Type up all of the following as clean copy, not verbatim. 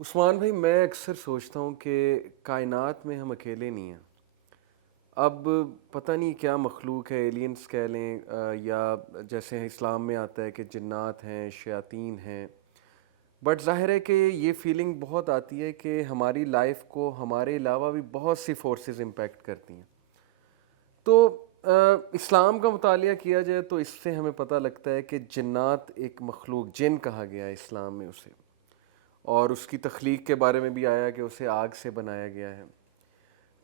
عثمان بھائی، میں اکثر سوچتا ہوں کہ کائنات میں ہم اکیلے نہیں ہیں. اب پتہ نہیں کیا مخلوق ہے، ایلینز کہہ لیں یا جیسے اسلام میں آتا ہے کہ جنات ہیں، شیاطین ہیں. بٹ ظاہر ہے کہ یہ فیلنگ بہت آتی ہے کہ ہماری لائف کو ہمارے علاوہ بھی بہت سی فورسز امپیکٹ کرتی ہیں. تو اسلام کا مطالعہ کیا جائے تو اس سے ہمیں پتہ لگتا ہے کہ جنات ایک مخلوق، جن کہا گیا ہے اسلام میں اسے، اور اس کی تخلیق کے بارے میں بھی آیا کہ اسے آگ سے بنایا گیا ہے.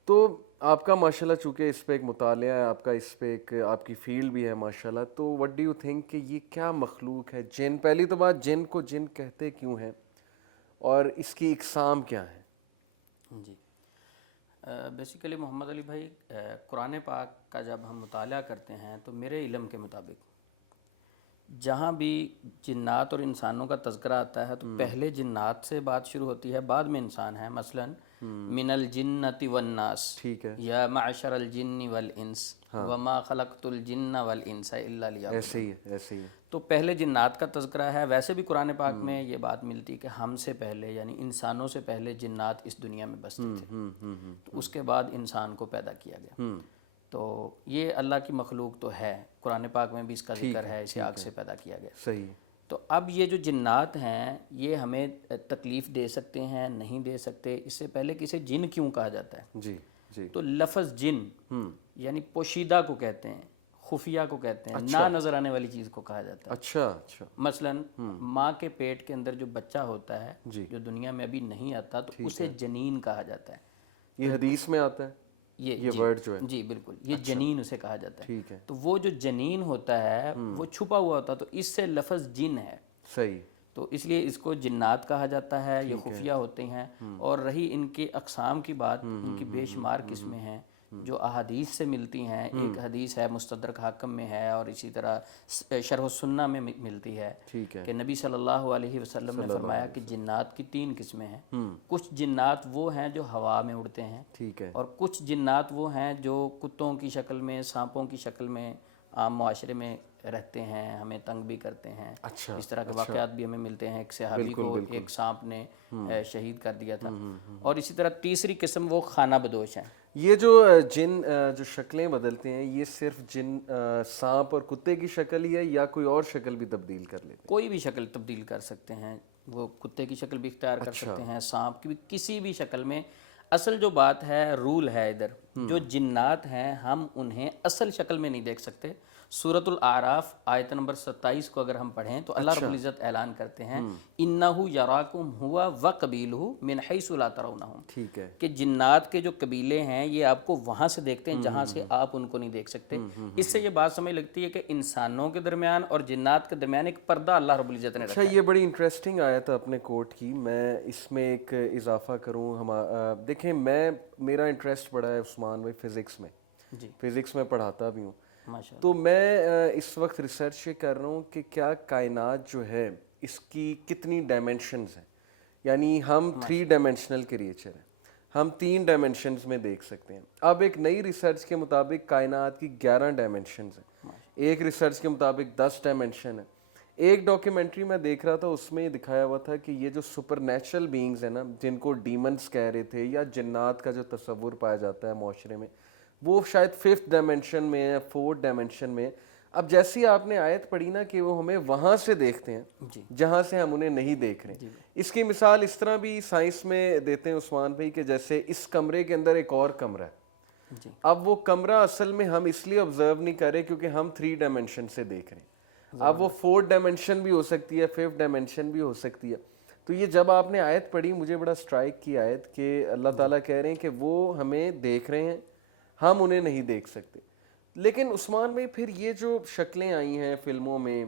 تو آپ کا ماشاءاللہ چونکہ اس پہ ایک مطالعہ ہے، آپ کا اس پہ ایک آپ کی فیلڈ بھی ہے ماشاءاللہ، تو وٹ ڈو یو تھنک کہ یہ کیا مخلوق ہے جن؟ پہلی تو بات، جن کو جن کہتے کیوں ہیں اور اس کی اقسام کیا ہیں؟ جی، بیسیکلی محمد علی بھائی، قرآن پاک کا جب ہم مطالعہ کرتے ہیں تو میرے علم کے مطابق جہاں بھی جنات اور انسانوں کا تذکرہ آتا ہے تو پہلے جنات سے بات شروع ہوتی ہے، بعد میں انسان ہے. مثلا من الجنۃ والناس، ٹھیک ہے، یا معشر الجن والانس وما خلقت الجن والانس الا ایسے لیعبدون. ہی ہے، ایسے ہی ہے. تو پہلے جنات کا تذکرہ ہے. ویسے بھی قرآن پاک میں یہ بات ملتی کہ ہم سے پہلے یعنی انسانوں سے پہلے جنات اس دنیا میں بستے تھے، تو اس کے بعد انسان کو پیدا کیا گیا. تو یہ اللہ کی مخلوق تو ہے، قرآن پاک میں بھی اس کا ذکر ہے، اسے آگ سے پیدا کیا گیا. صحیح. تو اب یہ جو جنات ہیں یہ ہمیں تکلیف دے سکتے ہیں، نہیں دے سکتے. اس سے پہلے کہ اسے جن کیوں کہا جاتا ہے، جی جی. تو لفظ جن یعنی پوشیدہ کو کہتے ہیں، خفیہ کو کہتے ہیں، نہ نظر آنے والی چیز کو کہا جاتا ہے. اچھا اچھا. مثلا ماں کے پیٹ کے اندر جو بچہ ہوتا ہے جو دنیا میں ابھی نہیں آتا تو اسے جنین کہا جاتا ہے. یہ حدیث میں آتا ہے یہ ورڈ جو ہے؟ جی بالکل، یہ جنین اسے کہا جاتا ہے. ٹھیک ہے. تو وہ جو جنین ہوتا ہے وہ چھپا ہوا ہوتا ہے، تو اس سے لفظ جن ہے. صحیح. تو اس لیے اس کو جنات کہا جاتا ہے. یہ خفیہ ہوتے ہیں. اور رہی ان کے اقسام کی بات، ان کی بے شمار قسمیں ہیں جو احادیث سے ملتی ہیں. ایک حدیث ہے مستدرک حاکم میں ہے، اور اسی طرح شرح السنہ میں ملتی ہے کہ نبی صلی اللہ علیہ وسلم نے فرمایا کہ جنات کی 3 قسمیں ہیں. کچھ جنات وہ ہیں جو ہوا میں اڑتے ہیں، ٹھیک ہے. اور کچھ جنات وہ ہیں جو کتوں کی شکل میں، سانپوں کی شکل میں عام معاشرے میں رہتے ہیں، ہمیں تنگ بھی کرتے ہیں. اچھا. اس طرح کے واقعات بھی ہمیں ملتے ہیں. ایک صحابی کو ایک سانپ نے شہید کر دیا تھا. اور اسی طرح تیسری قسم وہ خانہ بدوش ہیں. یہ جو جن جو شکلیں بدلتے ہیں، یہ صرف جن سانپ اور کتے کی شکل ہی ہے یا کوئی اور شکل بھی تبدیل کر لیتے ہیں؟ کوئی بھی شکل تبدیل کر سکتے ہیں. وہ کتے کی شکل بھی اختیار کر سکتے ہیں، سانپ کی بھی، کسی بھی شکل میں. اصل جو بات ہے، رول ہے ادھر، جو جنات ہیں ہم انہیں اصل شکل میں نہیں دیکھ سکتے. سورۃ الاعراف آیت نمبر 27 کو اگر ہم پڑھیں تو اللہ رب العزت اعلان کرتے ہیں اِنَّهُ يَرَاكُمْ هُوَ وَقَبِيلُهُ مِنْ حَيْثُ لَا تَرَوْنَهُمْ. ٹھیک ہے. کہ جنات کے جو قبیلے ہیں یہ آپ کو وہاں سے دیکھتے ہیں جہاں سے آپ ان کو نہیں دیکھ سکتے. اس سے یہ بات سمجھ لگتی ہے کہ انسانوں کے درمیان اور جنات کے درمیان ایک پردہ اللہ رب العزت نے رکھا ہے. اچھا، یہ بڑی انٹرسٹنگ آیت اپنے کوٹ کی. میں اس میں ایک اضافہ کروں. دیکھیں، میرا انٹرسٹ بڑا ہے عثمان بھائی فزکس میں. فزکس میں پڑھاتا بھی ہوں. تو میں اس وقت ریسرچ یہ کر رہا ہوں کہ کیا کائنات جو ہے اس کی کتنی ڈائمینشنز ہیں. یعنی ہم 3 ڈائمینشنل کریچر ہیں، ہم 3 ڈائمینشنز میں دیکھ سکتے ہیں. اب ایک نئی ریسرچ کے مطابق کائنات کی 11 ڈائمینشنز ہیں. ایک ریسرچ کے مطابق 10 ڈائمینشن ہیں. ایک ڈاکیومنٹری میں دیکھ رہا تھا، اس میں یہ دکھایا ہوا تھا کہ یہ جو سپر نیچرل بینگز ہیں نا، جن کو ڈیمنز کہہ رہے تھے یا جنات کا جو تصور پایا جاتا ہے معاشرے میں، وہ شاید 5th ڈائمینشن میں ہے، 4th ڈائمینشن میں. اب جیسی آپ نے آیت پڑھی نا کہ وہ ہمیں وہاں سے دیکھتے ہیں جہاں سے ہم انہیں نہیں دیکھ رہے. اس کی مثال اس طرح بھی سائنس میں دیتے ہیں عثمان بھائی کہ جیسے اس کمرے کے اندر ایک اور کمرہ ہے. اب وہ کمرہ اصل میں ہم اس لیے آبزرو نہیں کر رہے کیونکہ ہم 3 ڈائمینشن سے دیکھ رہے ہیں. اب وہ 4th ڈائمینشن بھی ہو سکتی ہے، 5th ڈائمینشن بھی ہو سکتی ہے. تو یہ جب آپ نے آیت پڑھی مجھے بڑا سٹرائک کی آیت کہ اللہ تعالیٰ کہہ رہے ہیں کہ وہ ہمیں دیکھ رہے ہیں، ہم انہیں نہیں دیکھ سکتے. لیکن عثمان بھائی پھر یہ جو شکلیں آئی ہیں فلموں میں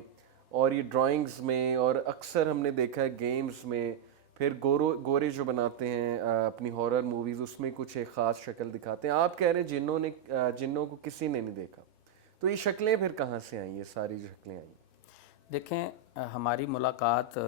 اور یہ ڈرائنگز میں، اور اکثر ہم نے دیکھا ہے گیمز میں، پھر گورے جو بناتے ہیں اپنی ہارر موویز، اس میں کچھ ایک خاص شکل دکھاتے ہیں. آپ کہہ رہے ہیں جنوں کو کسی نے نہیں دیکھا. تو یہ شکلیں پھر کہاں سے آئیں؟ یہ ساری جو شکلیں آئیں؟ دیکھیں، ہماری ملاقات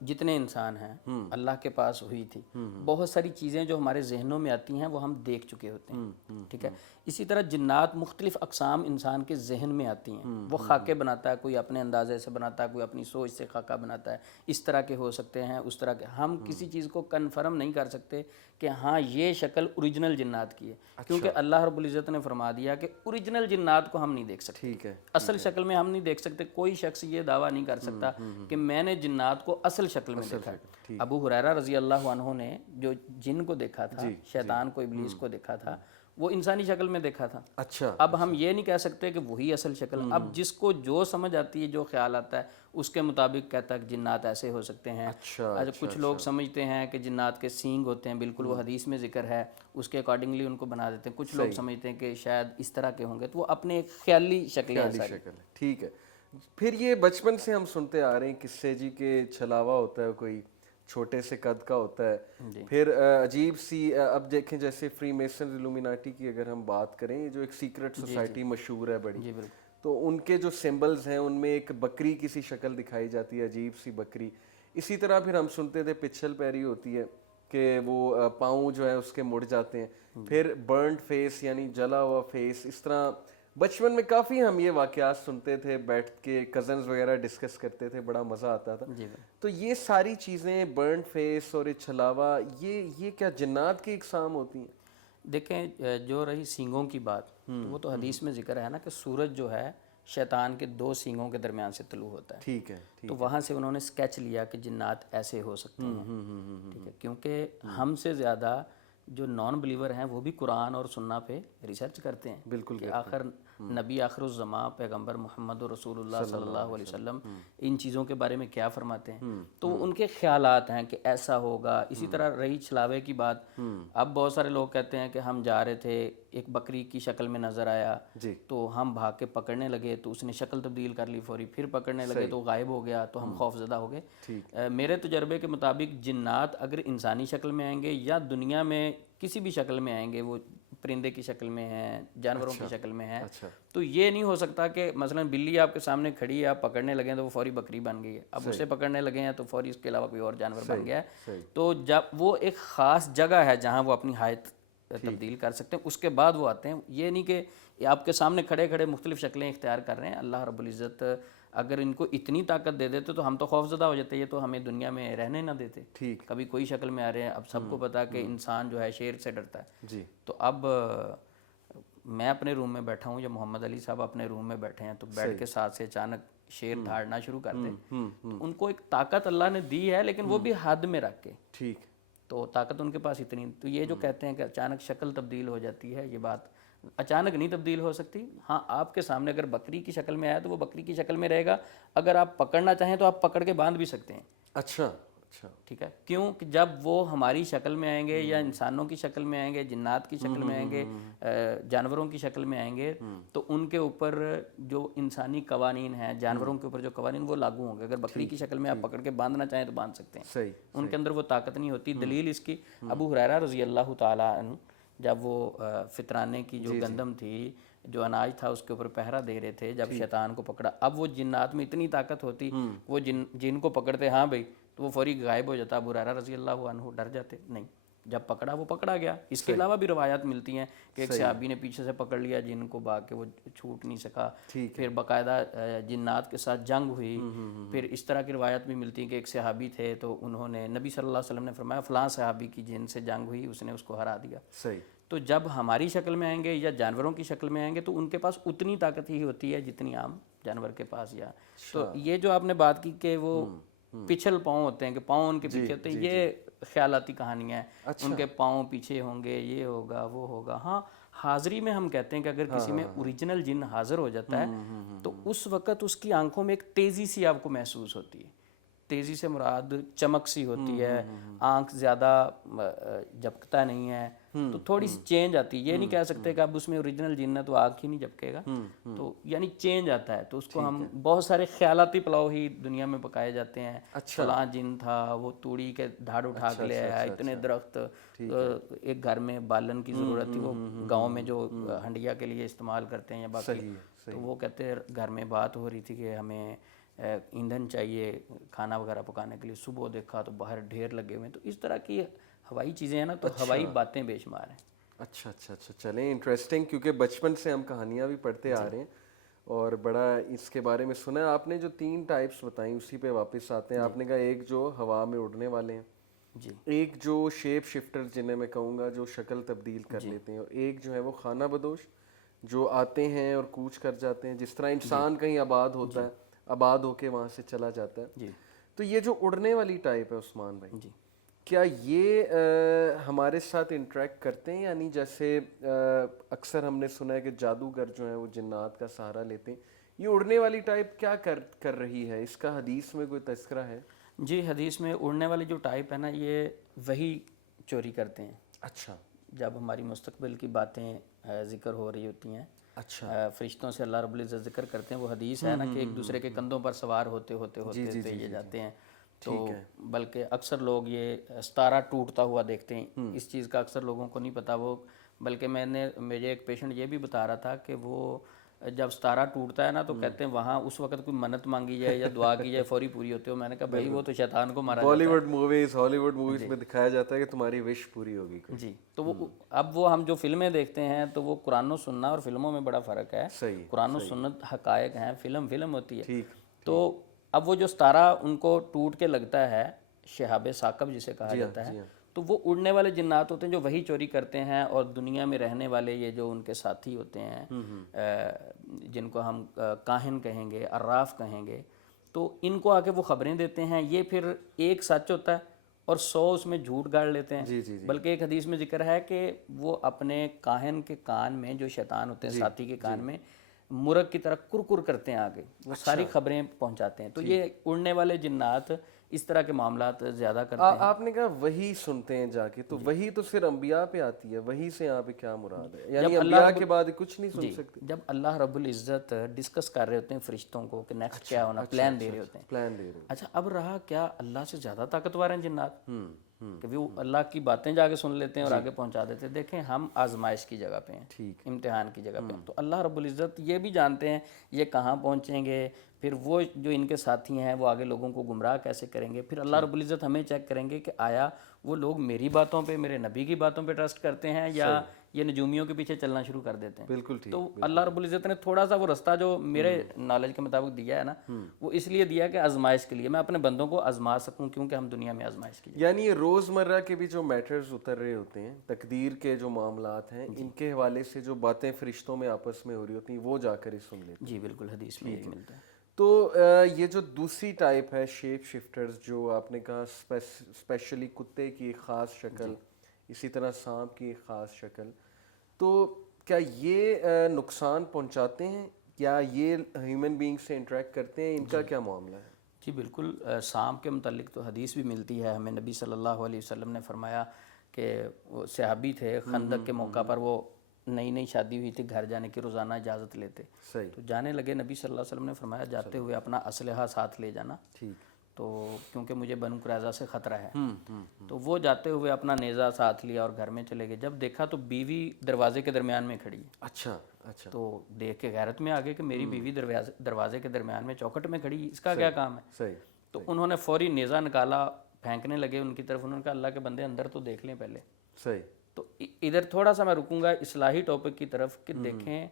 جتنے انسان ہیں اللہ کے پاس ہوئی تھی، بہت ساری چیزیں جو ہمارے ذہنوں میں آتی ہیں وہ ہم دیکھ چکے ہوتے ہیں، ٹھیک ہے. اسی طرح جنات مختلف اقسام انسان کے ذہن میں آتی ہیں، وہ خاکے بناتا ہے، کوئی اپنے اندازے سے بناتا ہے، کوئی اپنی سوچ سے خاکہ بناتا ہے، اس طرح کے ہو سکتے ہیں، اس طرح کے. ہم کسی چیز کو کنفرم نہیں کر سکتے کہ ہاں یہ شکل اوریجنل جنات کی ہے، کیونکہ اللہ رب العزت نے فرما دیا کہ اوریجنل جنات کو ہم نہیں دیکھ سکتے، ٹھیک ہے. اصل شکل میں ہم نہیں دیکھ سکتے. کوئی شخص یہ دعویٰ نہیں کر سکتا کہ میں نے جنات کو اصل شکل میں دیکھا. ابو ہریرہ رضی اللہ عنہ نے جو جن کو دیکھا تھا، شیطان کو، ابلیس کو دیکھا تھا، وہ انسانی شکل میں دیکھا تھا. اچھا. اب ہم یہ نہیں کہہ سکتے کہ وہی اصل شکل. اب جس کو جو سمجھ آتی ہے، جو خیال آتا ہے، اس کے مطابق کہتا ہے کہ جنات ایسے ہو سکتے ہیں. کچھ لوگ سمجھتے ہیں کہ جنات کے سینگ ہوتے ہیں، بالکل وہ حدیث میں ذکر ہے، اس کے اکارڈنگلی ان کو بنا دیتے ہیں. کچھ لوگ سمجھتے ہیں کہ شاید اس طرح کے ہوں گے، تو وہ اپنے ایک خیالی شکلیں ہیں ساری. ٹھیک ہے. پھر یہ بچپن سے ہم سنتے آ رہے ہیں قصے جی کہ چھلاوا ہوتا ہے، کوئی چھوٹے سے قد کا ہوتا ہے، پھر عجیب سی. اب دیکھیں جیسے فری میسن الومیناٹی کی اگر ہم بات کریں، جو ایک سیکرٹ سوسائٹی مشہور ہے بڑی، تو ان کے جو سمبلز ہیں ان میں ایک بکری کی سی شکل دکھائی جاتی ہے، عجیب سی بکری. اسی طرح پھر ہم سنتے تھے پچھل پیری ہوتی ہے کہ وہ پاؤں جو ہے اس کے مڑ جاتے ہیں. پھر برنڈ فیس یعنی جلا ہوا فیس. اس طرح بچپن میں کافی ہم یہ واقعات سنتے تھے، بیٹھ کے کزنز وغیرہ ڈسکس کرتے تھے، بڑا مزہ آتا تھا. تو یہ ساری چیزیں برنڈ فیس اور چھلاوا، یہ کیا جنات کی اقسام ہوتی ہیں؟ دیکھیں، جو رہی سینگوں کی بات، وہ تو حدیث میں ذکر ہے نا کہ سورج جو ہے شیطان کے 2 سینگوں کے درمیان سے طلوع ہوتا ہے. ٹھیک ہے. تو وہاں سے انہوں نے اسکیچ لیا کہ جنات ایسے ہو سکتے ہیں. ٹھیک ہے. کیونکہ ہم سے زیادہ جو نان بلیور ہیں وہ بھی قرآن اور سنہ پہ ریسرچ کرتے ہیں. بالکل. کہ آخر نبی آخر الزماں پیغمبر محمد رسول اللہ صلی اللہ علیہ وسلم ان چیزوں کے بارے میں کیا فرماتے ہیں. تو ان کے خیالات ہیں کہ ایسا ہوگا. اسی طرح رہی چھلاوے کی بات، اب بہت سارے لوگ کہتے ہیں کہ ہم جا رہے تھے، ایک بکری کی شکل میں نظر آیا، تو ہم بھاگ کے پکڑنے لگے، تو اس نے شکل تبدیل کر لی فوری، پھر پکڑنے لگے تو غائب ہو گیا، تو ہم خوف زدہ ہو گئے. میرے تجربے کے مطابق جنات اگر انسانی شکل میں آئیں گے یا دنیا میں کسی بھی شکل میں آئیں گے، وہ پرندے کی شکل میں ہیں، جانوروں کی شکل میں ہیں، تو یہ نہیں ہو سکتا کہ مثلا بلی آپ کے سامنے کھڑی ہے، آپ پکڑنے لگیں تو وہ فوری بکری بن گئی ہے. اب اسے پکڑنے لگے ہیں تو فوری اس کے علاوہ کوئی اور جانور بن گیا ہے. تو جب وہ ایک خاص جگہ ہے جہاں وہ اپنی حیت تبدیل کر سکتے ہیں، اس کے بعد وہ آتے ہیں. یہ نہیں کہ آپ کے سامنے کھڑے کھڑے مختلف شکلیں اختیار کر رہے ہیں. اللہ رب العزت اگر ان کو اتنی طاقت دے دیتے تو ہم تو خوف زدہ ہو جاتے، یہ تو ہمیں دنیا میں رہنے نہ دیتے. کبھی کوئی شکل میں آ رہے ہیں. اب سب کو پتا کہ انسان جو ہے شیر سے ڈرتا ہے. تو اب میں اپنے روم میں بیٹھا ہوں یا محمد علی صاحب اپنے روم میں بیٹھے ہیں، تو بیڈ کے ساتھ سے اچانک شیر دھاڑنا شروع کر دے، تو ان کو ایک طاقت اللہ نے دی ہے، لیکن وہ بھی حد میں رکھ کے. ٹھیک. تو طاقت ان کے پاس اتنی. تو یہ جو کہتے ہیں کہ اچانک شکل تبدیل ہو جاتی ہے، یہ بات اچانک نہیں تبدیل ہو سکتی. ہاں، آپ کے سامنے اگر بکری کی شکل میں آیا تو وہ بکری کی شکل میں رہے گا. اگر آپ پکڑنا چاہیں تو آپ پکڑ کے باندھ بھی سکتے ہیں. اچھا. ٹھیک ہے. کیوں کہ جب وہ ہماری شکل میں آئیں گے یا انسانوں کی شکل میں آئیں گے، جنات کی شکل میں آئیں گے، جانوروں کی شکل میں آئیں گے، تو ان کے اوپر جو انسانی قوانین ہیں، جانوروں کے اوپر جو قوانین وہ لاگو ہوں گے. اگر بکری کی شکل میں آپ پکڑ کے باندھنا چاہیں تو باندھ سکتے ہیں. ان کے اندر وہ طاقت نہیں ہوتی. دلیل اس کی ابو ہریرہ رضی اللہ تعالیٰ عنہ جب وہ فطرانے کی جو گندم تھی، جو اناج تھا، اس کے اوپر پہرا دے رہے تھے، جب شیطان کو پکڑا. اب وہ جنات میں اتنی طاقت ہوتی، وہ جن کو پکڑتے ہاں بھائی، تو وہ فوری غائب ہو جاتا. ابو ہریرہ رضی اللہ عنہ ڈر جاتے. نہیں، جب پکڑا وہ پکڑا گیا. اس کے علاوہ بھی روایات ملتی ہیں کہ ایک صحابی نے پیچھے سے پکڑ لیا جن کو، بھاگ کے وہ چھوٹ نہیں سکا. پھر باقاعدہ جنات کے ساتھ جنگ ہوئی. پھر اس طرح کی روایات بھی ملتی ہیں کہ ایک صحابی تھے، تو انہوں نے نبی صلی اللہ علیہ وسلم نے فرمایا فلاں صحابی کی جن سے جنگ ہوئی، اس نے اس کو ہرا دیا. تو جب ہماری شکل میں آئیں گے یا جانوروں کی شکل میں آئیں گے تو ان کے پاس اتنی طاقت ہی ہوتی ہے جتنی عام جانور کے پاس. یا تو یہ جو آپ نے بات کی کہ وہ پچھل پاؤں ہوتے ہیں، کہ پاؤں ان کے پیچھے ہوتے ہیں، یہ خیالاتی کہانیاں ہیں. ان کے پاؤں پیچھے ہوں گے، یہ ہوگا وہ ہوگا. ہاں، حاضری میں ہم کہتے ہیں کہ اگر کسی میں اوریجنل جن حاضر ہو جاتا ہے تو اس وقت اس کی آنکھوں میں ایک تیزی سی آپ کو محسوس ہوتی ہے. تیزی سے مراد چمک سی ہوتی ہے، آنکھ زیادہ جھپکتا نہیں ہے، تو تھوڑی سی چینج آتی ہے. یہ نہیں کہہ سکتے کہ اب اس میں اوریجنل جن ہے تو آنکھ ہی نہیں جھپکے گا. تو یعنی چینج آتا ہے. تو اس کو ہم بہت سارے خیالاتی پلاؤ ہی دنیا میں پکائے جاتے ہیں. فلاں جن تھا، وہ توڑی کے دھاڑ اٹھا کے لے آیا، اتنے درخت. ایک گھر میں بالن کی ضرورت تھی، وہ گاؤں میں جو ہنڈیا کے لیے استعمال کرتے ہیں یا باقی، تو وہ کہتے ہیں گھر میں بات ہو رہی تھی کہ ہمیں ایندھن چاہیے کھانا وغیرہ پکانے کے لیے، صبح دیکھا تو باہر ڈھیر لگے ہوئے ہیں. تو اس طرح کی ہوائی چیزیں ہیں نا، تو ہوائی باتیں بے شمار ہیں. اچھا اچھا اچھا، چلیں انٹرسٹنگ، کیونکہ بچپن سے ہم کہانیاں بھی پڑھتے آ رہے ہیں اور بڑا اس کے بارے میں سنا ہے. آپ نے جو 3 ٹائپس بتائیں اسی پہ واپس آتے ہیں. آپ نے کہا ایک جو ہوا میں اڑنے والے ہیں، جی، ایک جو شیپ شفٹر جنہیں میں کہوں گا جو شکل تبدیل کر لیتے ہیں، اور ایک جو ہے وہ خانہ بدوش جو آتے ہیں اور کوچ کر جاتے ہیں، جس طرح انسان کہیں آباد ہوتا ہے، آباد ہو کے وہاں سے چلا جاتا ہے. جی تو یہ جو اڑنے والی ٹائپ ہے عثمان بھائی، جی. کیا یہ ہمارے ساتھ انٹریکٹ کرتے ہیں؟ یعنی جیسے اکثر ہم نے سنا ہے کہ جادوگر جو ہیں وہ جنات کا سہارا لیتے ہیں، یہ اڑنے والی ٹائپ کیا کر رہی ہے؟ اس کا حدیث میں کوئی تذکرہ ہے؟ جی، حدیث میں اڑنے والی جو ٹائپ ہے نا، یہ وہی چوری کرتے ہیں. اچھا جب ہماری مستقبل کی باتیں ذکر ہو رہی ہوتی ہیں، اچھا، فرشتوں سے اللہ رب العزت ذکر کرتے ہیں. وہ حدیث ہے نا کہ ایک دوسرے کے کندھوں پر سوار ہوتے یہ جاتے ہیں. تو بلکہ اکثر لوگ یہ ستارہ ٹوٹتا ہوا دیکھتے ہیں. اس چیز کا اکثر لوگوں کو نہیں پتہ. وہ بلکہ مجھے ایک پیشنٹ یہ بھی بتا رہا تھا کہ وہ جب ستارہ ٹوٹتا ہے نا تو کہتے ہیں وہاں اس وقت کوئی منت مانگی جائے یا دعا کی جائے فوری پوری ہوتی ہے. میں نے کہا بھائی وہ تو شیطان کو مارا بالی ووڈ موویز، ہالی ووڈ موویز میں دکھایا جاتا ہے کہ تمہاری وش پوری ہوگی. جی. تو وہ اب وہ ہم جو فلمیں دیکھتے ہیں تو وہ قرآن و سننا اور فلموں میں بڑا فرق ہے. صحیح. قرآن و سنت حقائق ہیں، فلم ہوتی ہے. ٹھیک. تو اب وہ جو ستارہ ان کو ٹوٹ کے لگتا ہے، شہاب ثاقب جسے کہا جاتا ہے، تو وہ اڑنے والے جنات ہوتے ہیں جو وہی چوری کرتے ہیں. اور دنیا میں رہنے والے یہ جو ان کے ساتھی ہوتے ہیں، جن کو ہم کاہن کہیں گے، عراف کہیں گے، تو ان کو آ کے وہ خبریں دیتے ہیں. یہ پھر ایک سچ ہوتا ہے اور 100 اس میں جھوٹ گاڑ لیتے ہیں. بلکہ ایک حدیث میں ذکر ہے کہ وہ اپنے کاہن کے کان میں، جو شیطان ہوتے ہیں ساتھی کے کان میں، مرغ کی طرح کرکر کرتے ہیں آگے، وہ ساری خبریں پہنچاتے ہیں. تو یہ اڑنے والے جنات اس طرح کے معاملات زیادہ کرتے ہیں. آپ نے کہا وہی سنتے ہیں جا کے، تو وہی تو صرف انبیاء پہ آتی ہے، وہی سے یہاں پہ کیا مراد ہے؟ یعنی انبیاء کے بعد کچھ نہیں سن سکتے؟ جب اللہ رب العزت ڈسکس کر رہے ہوتے ہیں فرشتوں کو کہ نیکسٹ کیا ہونا، پلان دے رہے ہوتے ہیں. پلان دے رہے. اچھا، اب رہا کیا اللہ سے زیادہ طاقتور ہیں جنات کہ وہ اللہ کی باتیں جا کے سن لیتے ہیں اور آگے پہنچا دیتے ہیں؟ دیکھیں ہم آزمائش کی جگہ پہ ہیں، امتحان کی جگہ پہ ہیں. تو اللہ رب العزت یہ بھی جانتے ہیں یہ کہاں پہنچیں گے. پھر وہ جو ان کے ساتھی ہیں وہ آگے لوگوں کو گمراہ کیسے کریں گے. پھر اللہ رب العزت ہمیں چیک کریں گے کہ آیا وہ لوگ میری باتوں پہ، میرے نبی کی باتوں پہ ٹرسٹ کرتے ہیں یا یہ نجومیوں کے پیچھے چلنا شروع کر دیتے ہیں. بالکل ٹھیک. تو اللہ رب العزت نے تھوڑا سا وہ رستہ جو میرے نالج کے مطابق دیا ہے نا، وہ اس لیے دیا کہ آزمائش کے لیے میں اپنے بندوں کو آزما سکوں، کیونکہ ہم دنیا میں آزمائش کی. یعنی یہ روزمرہ کے بھی جو میٹرز اتر رہے ہوتے ہیں، تقدیر کے جو معاملات ہیں، ان کے حوالے سے جو باتیں فرشتوں میں آپس میں ہو رہی ہوتی ہیں وہ جا کر ہی سن لیتے ہیں. جی بالکل، حدیث میں یہی ملتا ہے. تو یہ جو دوسری ٹائپ ہے شیپ شفٹرز، جو آپ نے کہا اسپیشلی کتے کی ایک خاص شکل، اسی طرح سانپ کی ایک خاص شکل، تو کیا یہ نقصان پہنچاتے ہیں؟ کیا یہ ہیومن بینگ سے انٹریکٹ کرتے ہیں؟ ان کا کیا معاملہ ہے؟ جی بالکل. سانپ کے متعلق تو حدیث بھی ملتی ہے ہمیں. نبی صلی اللہ علیہ وسلم نے فرمایا کہ وہ صحابی تھے، خندق کے موقع پر وہ نئی شادی ہوئی تھی، گھر جانے کی روزانہ اجازت لیتے. تو جانے لگے، نبی صلی اللہ علیہ وسلم نے فرمایا جاتے ہوئے اپنا اسلحہ ساتھ لے جانا، تو کیونکہ مجھے بنو قریظہ سے خطرہ ہے. تو وہ جاتے ہوئے اپنا نیزہ ساتھ لیا اور گھر میں چلے گئے. جب دیکھا تو بیوی دروازے کے درمیان میں کھڑی ہے. اچھا. تو دیکھ کے غیرت میں آ گئے کہ میری بیوی دروازے کے درمیان میں چوکھٹ میں کھڑی، اس کا کیا کام ہے؟ تو انہوں نے فوری نیزہ نکالا، پھینکنے لگے ان کی طرف. انہوں نے کہا اللہ کے بندے اندر تو دیکھ لیں پہلے. تو ادھر تھوڑا سا میں رکوں گا اصلاحی ٹاپک کی طرف کہ دیکھیں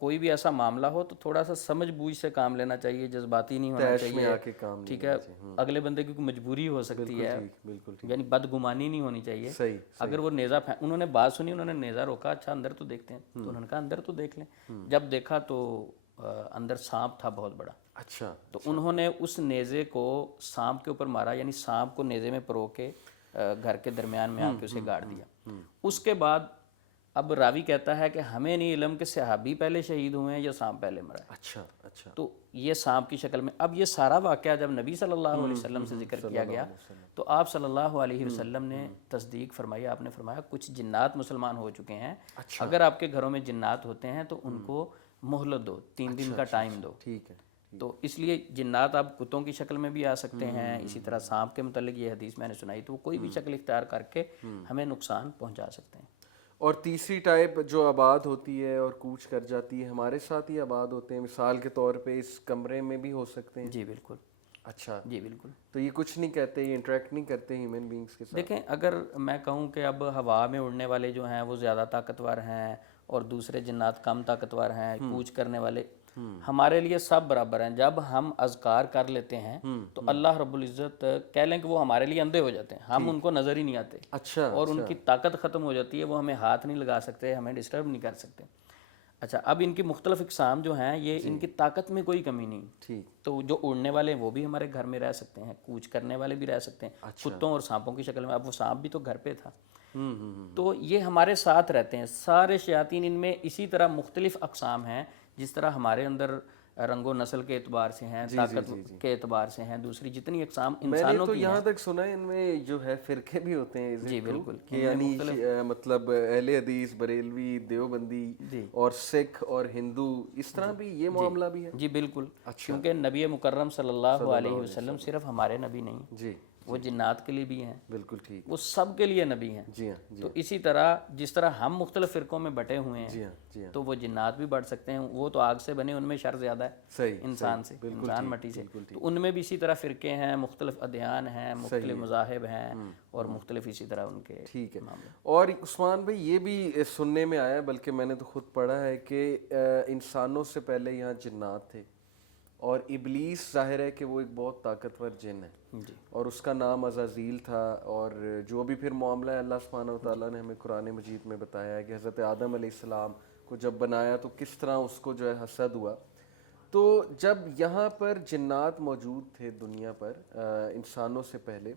کوئی بھی ایسا معاملہ ہو تو تھوڑا سا سمجھ بوجھ سے کام لینا چاہیے، جذباتی نہیں ہونا چاہیے. ٹھیک ہے، اگلے بندے کی کوئی مجبوری ہو سکتی ہے، یعنی بدگمانی نہیں ہونی چاہیے. اگر وہ نیزہ انہوں نے بات سنی، انہوں نے نیزہ روکا، اچھا اندر تو دیکھتے ہیں. تو انہوں نے کہا اندر تو دیکھ لیں. جب دیکھا تو اندر سانپ تھا بہت بڑا. اچھا. تو انہوں نے اس نیزے کو سانپ کے اوپر مارا، یعنی سانپ کو نیزے میں پرو کے گھر کے درمیان میں آ کے اسے گاڑ دیا. اس کے بعد اب راوی کہتا ہے کہ ہمیں نہیں علم کہ صحابی پہلے شہید ہوئے ہیں یا سانپ پہلے مرا ہے. اچھا. تو یہ سانپ کی شکل میں. اب یہ سارا واقعہ جب نبی صلی اللہ علیہ وسلم سے ذکر کیا گیا تو آپ صلی اللہ علیہ وسلم نے تصدیق فرمائی. آپ نے فرمایا کچھ جنات مسلمان ہو چکے ہیں، اگر آپ کے گھروں میں جنات ہوتے ہیں تو ان کو مہلت دو، 3 دن کا ٹائم دو. ٹھیک ہے. تو اس لیے جنات اب کتوں کی شکل میں بھی آ سکتے ہیں. اسی طرح سانپ کے متعلق یہ حدیث میں نے سنائی، تو وہ کوئی بھی شکل اختیار کر کے ہمیں نقصان پہنچا سکتے ہیں. اور تیسری ٹائپ جو آباد ہوتی ہے اور کوچ کر جاتی ہے، ہمارے ساتھ ہی آباد ہوتے ہیں، مثال کے طور پہ اس کمرے میں بھی ہو سکتے ہیں؟ جی بالکل. اچھا جی بالکل. تو یہ کچھ نہیں کہتے، یہ انٹریکٹ نہیں کرتے ہیومن بینگس کے ساتھ؟ دیکھیں اگر میں کہوں کہ اب ہوا میں اڑنے والے جو ہیں وہ زیادہ طاقتور ہیں اور دوسرے جنات کم طاقتور ہیں، کوچ کرنے والے، ہمارے لیے سب برابر ہیں. جب ہم اذکار کر لیتے ہیں تو اللہ رب العزت کہہ لیں کہ وہ ہمارے لیے اندھے ہو جاتے ہیں، ہم ان کو نظر ہی نہیں آتے، اچھا اور ان کی طاقت ختم ہو جاتی ہے، وہ ہمیں ہاتھ نہیں لگا سکتے، ہمیں ڈسٹرب نہیں کر سکتے. اچھا اب ان کی مختلف اقسام جو ہیں یہ ان کی طاقت میں کوئی کمی نہیں. ٹھیک. تو جو اڑنے والے ہیں وہ بھی ہمارے گھر میں رہ سکتے ہیں، کوچ کرنے والے بھی رہ سکتے ہیں کتوں اور سانپوں کی شکل میں. اب وہ سانپ بھی تو گھر پہ تھا. تو یہ ہمارے ساتھ رہتے ہیں. سارے شیاطین ان میں اسی طرح مختلف اقسام ہیں، جس طرح ہمارے اندر رنگ و نسل کے اعتبار سے ہیں، طاقت کے اعتبار سے ہیں، دوسری جتنی اقسام انسانوں کی ہیں. میں نے تو یہاں تک سنا ہے ان میں جو ہے فرقے بھی ہوتے ہیں. جی بالکل. کہ یعنی مطلب اہل حدیث، بریلوی، دیوبندی اور سکھ اور ہندو، اس طرح بھی یہ معاملہ بھی ہے؟ جی بالکل. کیونکہ نبی مکرم صلی اللہ علیہ وسلم صرف ہمارے نبی نہیں، جی وہ جنات کے لیے بھی ہیں. بالکل ٹھیک. وہ سب کے لیے نبی ہیں. جی ہاں. تو اسی طرح جس طرح ہم مختلف فرقوں میں بٹے ہوئے ہیں، جی ہاں. جی ہاں. تو وہ جنات بھی بڑھ سکتے ہیں. وہ تو آگ سے بنے، ان میں شر زیادہ ہے صحیح انسان سے، انسان مٹی سے. تو ان میں بھی اسی طرح فرقے ہیں، مختلف ادیان ہیں، مختلف مذاہب ہیں، اور مختلف اسی طرح ان کے. ٹھیک ہے. اور عثمان بھائی یہ بھی سننے میں آیا، بلکہ میں نے تو خود پڑھا ہے کہ انسانوں سے پہلے یہاں جنات تھے، اور ابلیس ظاہر ہے کہ وہ ایک بہت طاقتور جن ہے، اور اس کا نام عزازیل تھا. اور جو بھی پھر معاملہ ہے اللہ سبحانہ و تعالیٰ نے ہمیں قرآن مجید میں بتایا ہے کہ حضرت آدم علیہ السلام کو جب بنایا تو کس طرح اس کو جو ہے حسد ہوا. تو جب یہاں پر جنات موجود تھے دنیا پر انسانوں سے پہلے،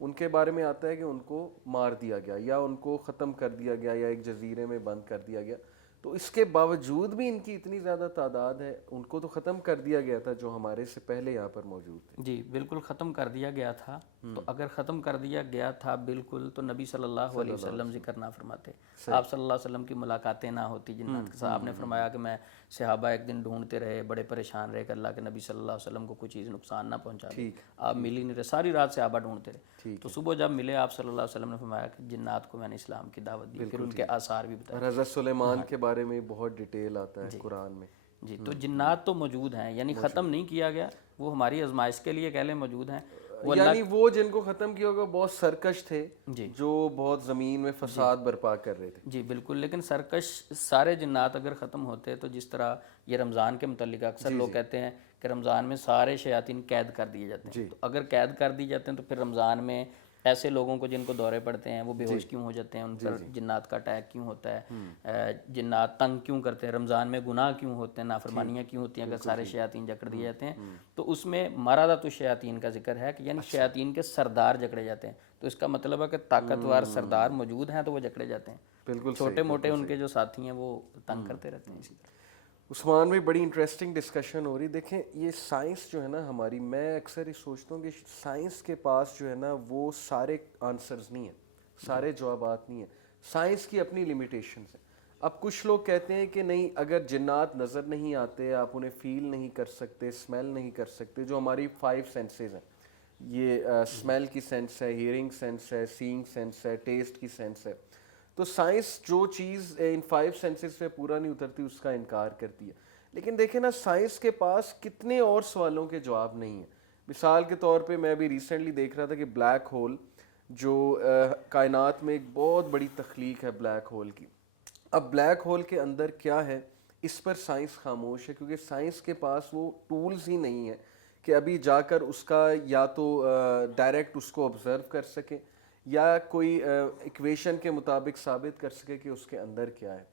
ان کے بارے میں آتا ہے کہ ان کو مار دیا گیا، یا ان کو ختم کر دیا گیا، یا ایک جزیرے میں بند کر دیا گیا. تو اس کے باوجود بھی ان کی اتنی زیادہ تعداد ہے، ان کو تو ختم کر دیا گیا تھا جو ہمارے سے پہلے یہاں پر موجود تھے. جی بالکل ختم کر دیا گیا تھا. تو اگر ختم کر دیا گیا تھا بالکل، تو نبی صلی اللہ علیہ وسلم ذکر نہ فرماتے، آپ صلی اللہ علیہ وسلم کی ملاقاتیں نہ ہوتی جنات کے ساتھ. آپ نے فرمایا کہ میں صحابہ ایک دن ڈھونڈتے رہے، بڑے پریشان رہے کہ اللہ کے نبی صلی اللہ علیہ وسلم کو کوئی چیز نقصان نہ پہنچا دے. آپ مل ہی نہیں رہے، ساری رات صحابہ ڈھونڈتے رہے. تو صبح جب ملے آپ صلی اللہ علیہ وسلم نے فرمایا کہ جنات کو میں نے اسلام کی دعوت دی، پھر ان کے آثار بھی بتائے. اور حضرت سلیمان کے بارے میں بہت ڈیٹیل آتا ہے قرآن میں. جی تو جنات تو موجود ہیں، یعنی ختم نہیں کیا گیا، وہ ہماری آزمائش کے لیے کہہ لیں موجود ہیں. یعنی وہ جن کو ختم کیا ہوگا بہت سرکش تھے، جو بہت زمین میں فساد برپا کر رہے تھے. جی بالکل. لیکن سرکش سارے جنات اگر ختم ہوتے تو جس طرح یہ رمضان کے متعلق اکثر لوگ کہتے ہیں کہ رمضان میں سارے شیاطین قید کر دیے جاتے ہیں، تو اگر قید کر دی جاتے ہیں تو پھر رمضان میں ایسے لوگوں کو جن کو دورے پڑتے ہیں وہ بے ہوش کیوں ہو جاتے ہیں، ان پر جنات کا اٹیک کیوں ہوتا ہے، جنات تنگ کیوں کرتے ہیں، رمضان میں گناہ کیوں ہوتے ہیں، نافرمانیاں کیوں ہوتی ہیں اگر سارے شیاطین جکڑ دیے جاتے ہیں. تو اس میں مرادۃ الشیاطین کا ذکر ہے کہ یعنی شیاطین کے سردار جکڑے جاتے ہیں. تو اس کا مطلب ہے کہ طاقتور سردار موجود ہیں تو وہ جکڑے جاتے ہیں. بالکل چھوٹے موٹے ان کے جو ساتھی ہیں وہ تنگ کرتے رہتے ہیں. اسی طرح عثمان بھائی بڑی انٹرسٹنگ ڈسکشن ہو رہی. دیکھیں یہ سائنس جو ہے نا ہماری، میں اکثر یہ سوچتا ہوں کہ سائنس کے پاس جو ہے نا وہ سارے آنسرز نہیں ہیں، سارے جوابات نہیں ہیں. سائنس کی اپنی لمیٹیشنز ہیں. اب کچھ لوگ کہتے ہیں کہ نہیں، اگر جنات نظر نہیں آتے، آپ انہیں فیل نہیں کر سکتے، اسمیل نہیں کر سکتے، جو ہماری 5 سینسز ہیں، یہ اسمیل کی سینس ہے، ہیئرنگ سینس ہے، سینگ سینس ہے، ٹیسٹ کی سینس ہے. تو سائنس جو چیز ان 5 سینسز سے پورا نہیں اترتی اس کا انکار کرتی ہے. لیکن دیکھیں نا سائنس کے پاس کتنے اور سوالوں کے جواب نہیں ہیں. مثال کے طور پہ میں ابھی ریسنٹلی دیکھ رہا تھا کہ بلیک ہول جو کائنات میں ایک بہت بڑی تخلیق ہے بلیک ہول کی. اب بلیک ہول کے اندر کیا ہے اس پر سائنس خاموش ہے، کیونکہ سائنس کے پاس وہ ٹولز ہی نہیں ہیں کہ ابھی جا کر اس کا یا تو ڈائریکٹ اس کو آبزرو کر سکیں، یا کوئی ایکویشن کے مطابق ثابت کر سکے کہ اس کے اندر کیا ہے.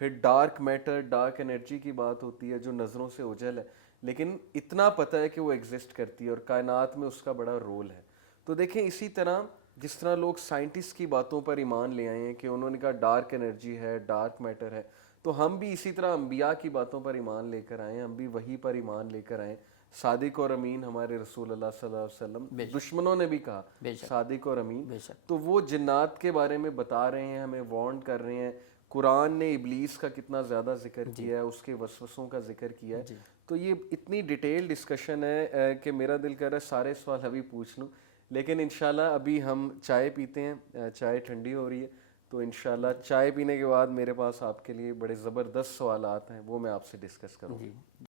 پھر ڈارک میٹر، ڈارک انرجی کی بات ہوتی ہے جو نظروں سے اوجھل ہے، لیکن اتنا پتہ ہے کہ وہ ایگزسٹ کرتی ہے اور کائنات میں اس کا بڑا رول ہے. تو دیکھیں اسی طرح جس طرح لوگ سائنٹسٹ کی باتوں پر ایمان لے آئے ہیں کہ انہوں نے کہا ڈارک انرجی ہے، ڈارک میٹر ہے، تو ہم بھی اسی طرح انبیاء کی باتوں پر ایمان لے کر آئیں، ہم بھی وحی پر ایمان لے کر آئیں. صادق اور امین ہمارے رسول اللہ صلی اللہ علیہ وسلم، دشمنوں نے بھی کہا صادق اور امین. تو وہ جنات کے بارے میں بتا رہے ہیں، ہمیں وارن کر رہے ہیں. قرآن نے ابلیس کا کتنا زیادہ ذکر کیا ہے، اس کے وسوسوں کا ذکر کیا ہے. تو یہ اتنی ڈیٹیل ڈسکشن ہے کہ میرا دل کر رہا ہے سارے سوال ابھی پوچھ لوں، لیکن انشاءاللہ ابھی ہم چائے پیتے ہیں، چائے ٹھنڈی ہو رہی ہے. تو انشاءاللہ چائے پینے کے بعد میرے پاس آپ کے لیے بڑے زبردست سوالات ہیں، وہ میں آپ سے ڈسکس کروں گا.